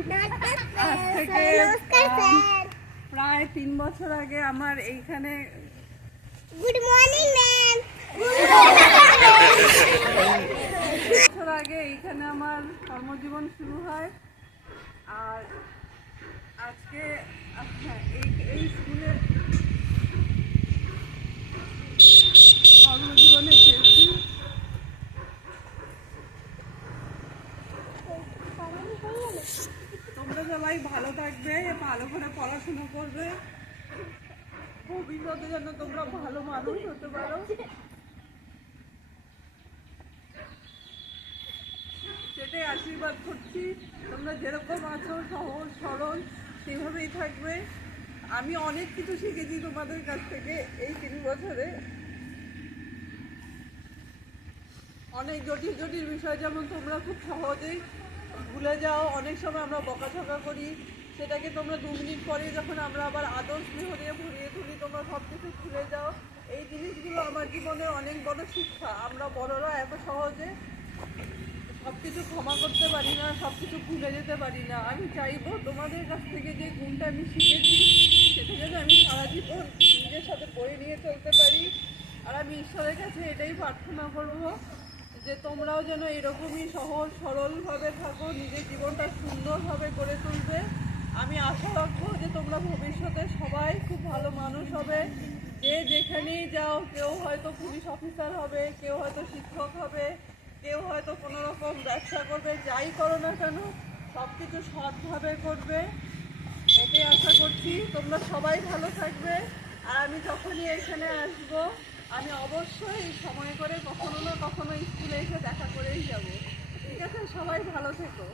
আজ থেকে প্রায় 3 বছর আগে আমার এইখানে গুড মর্নিং ম্যাম। বছর আগে এইখানে আমার কর্মজীবন শুরু হয়। আর আজকে এই স্কুলে কর্মজীবনে শেষ দিন। তোমরা সবাই ভালো থাকবে, ভালো করে পড়াশোনা করবে, ভবিষ্যতে যেন তোমরা ভালো মানুষ হতে পারো। সেটাই আশীর্বাদ করছি। তোমরা যেরকম আছো সহজ সরল সেভাবেই থাকবে। আমি অনেক কিছু শিখেছি তোমাদের কাছ থেকে এই 3 বছরে। অনেক জটিল জটিল বিষয় যেমন তোমরা খুব সহজেই ভুলে যাও। অনেক সময় আমরা বকাঝকা করি, সেটাকে তোমরা 2 মিনিট পরে যখন আমরা আবার আদর স্নেহ দিয়ে ভরিয়ে তুলি তোমরা সব কিছু ভুলে যাও। এই জিনিসগুলো আমার জীবনে অনেক বড় শিক্ষা। আমরা বড়রা এত সহজে সব কিছু ক্ষমা করতে পারি না, সব কিছু ভুলে যেতে পারি না। আমি চাইবো তোমাদের কাছ থেকে যে গুণটা আমি শিখেছি সেটা যেন আমি সারা জীবন নিজের সাথে বয়ে নিয়ে চলতে পারি। আর আমি ঈশ্বরের কাছে এটাই প্রার্থনা করব যে তোমরাও যেন এরকমই সহজ সরলভাবে থাকো, নিজের জীবনটা সুন্দরভাবে গড়ে তুলবে। আমি আশা রাখবো যে তোমরা ভবিষ্যতে সবাই খুব ভালো মানুষ হবে। যে যেখানেই যাও, কেউ হয়তো পুলিশ অফিসার হবে, কেউ হয়তো শিক্ষক হবে, কেউ হয়তো কোনো রকম ব্যবসা করবে। যাই করো না কেন সব কিছু সৎভাবে করবে, এটাই আশা করছি। তোমরা সবাই ভালো থাকবে। আর আমি যখনই এখানে আসবো আমি অবশ্যই সময় করে কখনো না কখনো স্কুলে এসে দেখা করেই যাব। ঠিক আছে, সবাই ভালো থেকো।